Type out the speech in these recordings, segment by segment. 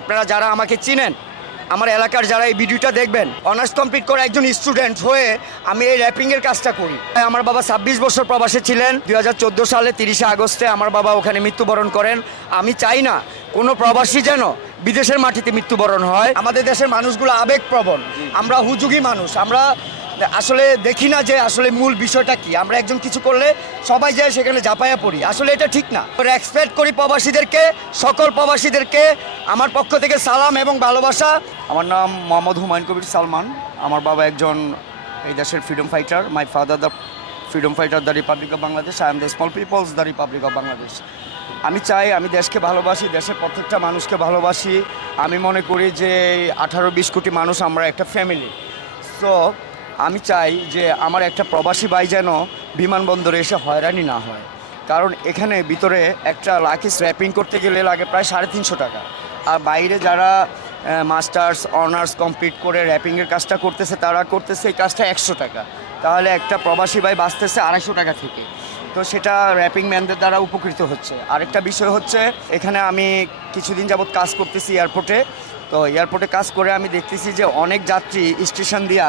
আপনারা যারা আমাকে চিনেন, আমার এলাকার যারা এই ভিডিওটা দেখবেন, অনার্স কমপ্লিট করে একজন স্টুডেন্ট হয়ে আমি এই র্যাপিংয়ের কাজটা করি। আমার বাবা ২৬ বছর প্রবাসে ছিলেন। ২০১৪ সালে ৩০শে আগস্টে আমার বাবা ওখানে মৃত্যুবরণ করেন। আমি চাই না কোনো প্রবাসী যেন বিদেশের মাটিতে মৃত্যুবরণ হয়। আমাদের দেশের মানুষগুলো আবেগপ্রবণ, আমরা হুজুগি মানুষ, আমরা আসলে দেখি না যে আসলে মূল বিষয়টা কি। আমরা একজন কিছু করলে সবাই যায় সেখানে ঝাঁপাইয়া পড়ি, আসলে এটা ঠিক না। রেসপেক্ট করি প্রবাসীদেরকে, সকল প্রবাসীদেরকে আমার পক্ষ থেকে সালাম এবং ভালোবাসা। আমার নাম মোহাম্মদ হুমায়ুন কবির সালমান। আমার বাবা একজন এই দেশের freedom fighter. My father the freedom fighter the republic of Bangladesh, I am the small peoples the republic of Bangladesh. আমি চাই, আমি দেশকে ভালোবাসি, দেশের প্রত্যেকটা মানুষকে ভালোবাসি। আমি মনে করি যে 18-20 কোটি মানুষ আমরা একটা ফ্যামিলি। সো আমি চাই যে আমার একটা প্রবাসী ভাই যেন বিমানবন্দরে এসে হয়রানি না হয়। কারণ এখানে ভিতরে একটা লাকিস র্যাপিং করতে গেলে লাগে প্রায় 350 টাকা। আর বাইরে যারা মাস্টার্স অনার্স কমপ্লিট করে র্যাপিংয়ের কাজটা করতেছে, তারা করতেছে এই কাজটা 100 টাকা। তাহলে একটা প্রবাসী ভাই বাঁচতেছে 250 টাকা থেকে। তো সেটা র্যাপিং ম্যানদের দ্বারা উপকৃত হচ্ছে। আরেকটা বিষয় হচ্ছে, এখানে আমি কিছুদিন যাবৎ কাজ করতেছি এয়ারপোর্টে। তো এয়ারপোর্টে কাজ করে আমি দেখতেছি যে অনেক যাত্রী স্টেশন দিয়ে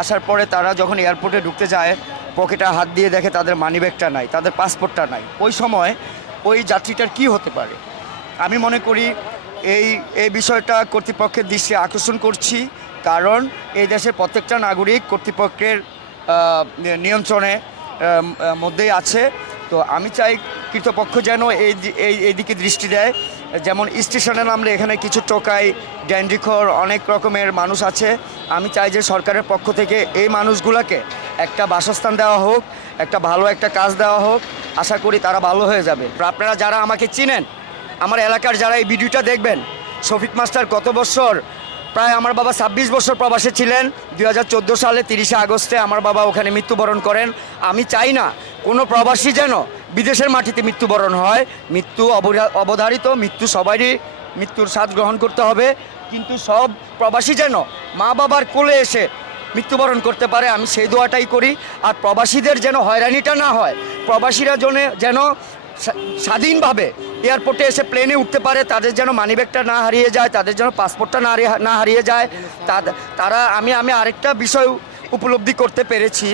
আসার পরে তারা যখন এয়ারপোর্টে ঢুকতে যায়, পকেটে হাত দিয়ে দেখে তাদের মানিব্যাগটা নাই, তাদের পাসপোর্টটা নাই। ওই সময় ওই যাত্রীটার কি হতে পারে? আমি মনে করি এই বিষয়টা কর্তৃপক্ষের দৃষ্টি আকর্ষণ করছি। কারণ এই দেশের প্রত্যেকটা নাগরিক কর্তৃপক্ষের নিয়ন্ত্রণে মধ্যেই আছে। তো আমি চাই কর্তৃপক্ষ যেন এই দিকে দৃষ্টি দেয়। যেমন স্টেশনে নামলে এখানে কিছু টোকাই, ড্যান্ডিখোর, অনেক রকমের মানুষ আছে। আমি চাই যে সরকারের পক্ষ থেকে এই মানুষগুলোকে একটা বাসস্থান দেওয়া হোক, একটা ভালো একটা কাজ দেওয়া হোক। আশা করি তারা ভালো হয়ে যাবে। আপনারা যারা আমাকে চিনেন, আমার এলাকার যারা এই ভিডিওটা দেখবেন, শফিক মাস্টার কত বছর, প্রায় আমার বাবা 26 বছর প্রবাসে ছিলেন। ২০১৪ সালে 30শে আগস্টে আমার বাবা ওখানে মৃত্যুবরণ করেন। আমি চাই না কোনো প্রবাসী যেন বিদেশের মাটিতে মৃত্যুবরণ হয়। মৃত্যু অবধারিত, মৃত্যু সবারই, মৃত্যুর স্বাদ গ্রহণ করতে হবে। কিন্তু সব প্রবাসী যেন মা বাবার কোলে এসে মৃত্যুবরণ করতে পারে, আমি সেই দোয়াটাই করি। আর প্রবাসীদের যেন হয়রানিটা না হয়, প্রবাসীরা যেন স্বাধীনভাবে এয়ারপোর্টে এসে প্লেনে উঠতে পারে, তাদের যেন মানিব্যাগটা না হারিয়ে যায়, তাদের যেন পাসপোর্টটা না হারিয়ে যায়। তারা আমি আরেকটা বিষয় উপলব্ধি করতে পেরেছি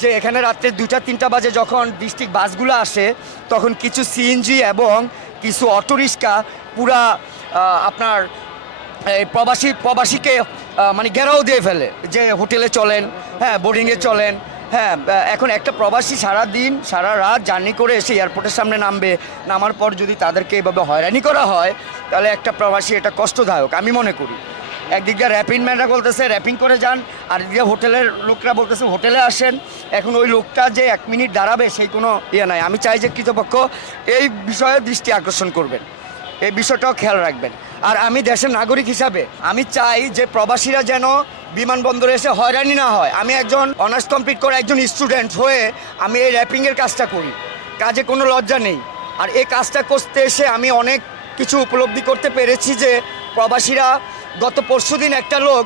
যে এখানে রাত্রে 2টা-3টা বাজে যখন ডিস্ট্রিক্ট বাসগুলো আসে, তখন কিছু সিএনজি এবং কিছু অটোরিক্সা পুরা আপনার এই প্রবাসীকে মানে ঘেরাও দিয়ে ফেলে, যে হোটেলে চলেন, হ্যাঁ বোর্ডিংয়ে চলেন। হ্যাঁ, এখন একটা প্রবাসী সারা রাত জার্নি করে এসে এয়ারপোর্টের সামনে নামার পর যদি তাদেরকে এভাবে হয়রানি করা হয়, তাহলে একটা প্রবাসী এটা কষ্টদায়ক আমি মনে করি। একদিক দিয়ে র্যাপিং ম্যানরা বলতেছে র্যাপিং করে যান, আর দিকে হোটেলের লোকরা বলতেছে হোটেলে আসেন। এখন ওই লোকটা যে 1 মিনিট দাঁড়াবে সেই কোনো নাই। আমি চাই যে কর্তৃপক্ষ এই বিষয়ে দৃষ্টি আকর্ষণ করবেন, এই বিষয়টাও খেয়াল রাখবেন। আর আমি দেশের নাগরিক হিসাবে আমি চাই যে প্রবাসীরা যেন বিমানবন্দরে এসে হয়রানি না হয়। আমি একজন অনার্স কমপ্লিট করে একজন স্টুডেন্ট হয়ে আমি এই র্যাপিংয়ের কাজটা করি, কাজে কোনো লজ্জা নেই। আর এই কাজটা করতে এসে আমি অনেক কিছু উপলব্ধি করতে পেরেছি যে প্রবাসীরা, গত পরশুদিন একটা লোক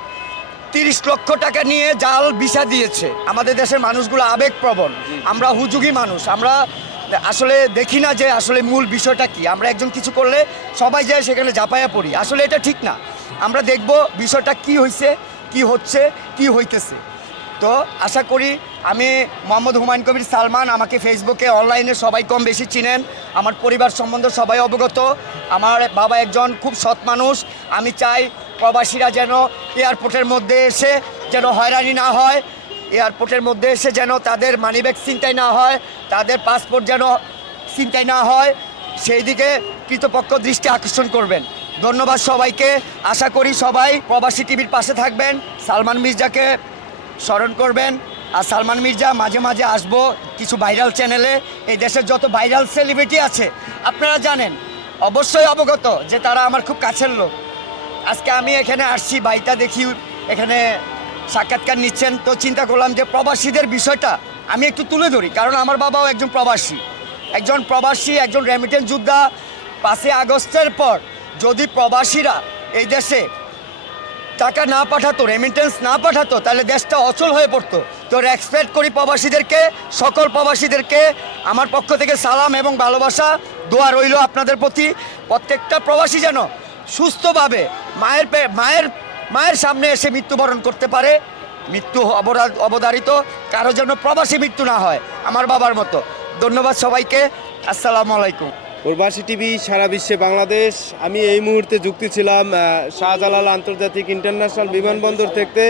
30 লক্ষ টাকা নিয়ে জাল ভিসা দিয়েছে। আমাদের দেশের মানুষগুলো আবেগপ্রবণ, আমরা হুজুগি মানুষ, আমরা আসলে দেখি না যে আসলে মূল বিষয়টা কি। আমরা একজন কিছু করলে সবাই যায় সেখানে ঝাঁপাইয়া পড়ি, আসলে এটা ঠিক না। আমরা দেখব বিষয়টা কি হয়েছে, কি হচ্ছে, কি হইতেছে। তো আশা করি, আমি মোহাম্মদ হুমায়ুন কবির সালমান, আমাকে ফেসবুকে অনলাইনে সবাই কম বেশি চিনেন, আমার পরিবার সম্বন্ধে সবাই অবগত। আমার বাবা একজন খুব সৎ মানুষ। আমি চাই প্রবাসীরা যেন এয়ারপোর্টের মধ্যে এসে যেন হয়রানি না হয়, এয়ারপোর্টের মধ্যে এসে যেন তাদের মানিব্যাগ ছিনতাই না হয়, তাদের পাসপোর্ট যেন ছিনতাই না হয়, সেই দিকে কর্তৃপক্ষ দৃষ্টি আকর্ষণ করবেন। ধন্যবাদ সবাইকে। আশা করি সবাই প্রবাসী টিভির পাশে থাকবেন, সালমান মির্জাকে স্মরণ করবেন। আর সালমান মির্জা মাঝে মাঝে আসবো কিছু ভাইরাল চ্যানেলে। এই দেশের যত ভাইরাল সেলিব্রিটি আছে আপনারা জানেন, অবশ্যই অবগত যে তারা আমার খুব কাছের লোক। আজকে আমি এখানে আসছি, ভাইটা দেখি এখানে সাক্ষাৎকার নিচ্ছেন, তো চিন্তা করলাম যে প্রবাসীদের বিষয়টা আমি একটু তুলে ধরি। কারণ আমার বাবাও একজন প্রবাসী, একজন রেমিটেন্স যোদ্ধা। 5 আগস্টের পর যদি প্রবাসীরা এই দেশে টাকা না পাঠাতো, রেমিটেন্স না পাঠাতো, তাহলে দেশটা অচল হয়ে পড়তো। তো রেসপেক্ট করি প্রবাসীদেরকে, সকল প্রবাসীদেরকে আমার পক্ষ থেকে সালাম এবং ভালোবাসা, দোয়া রইল আপনাদের প্রতি। প্রত্যেকটা প্রবাসী যেন সুস্থভাবে মায়ের সামনে এসে মৃত্যুবরণ করতে পারে, মৃত্যু অবধারিত, কারো যেন প্রবাসী মৃত্যু না হয় আমার বাবার মতো। ধন্যবাদ সবাইকে, আসসালামু আলাইকুম। প্রবাসী টিভি সারা বিশ্বে বাংলাদেশ। আমি এই মুহূর্তে যুক্ত ছিলাম শাহজালাল আন্তর্জাতিক ইন্টারন্যাশনাল বিমানবন্দর থেকে।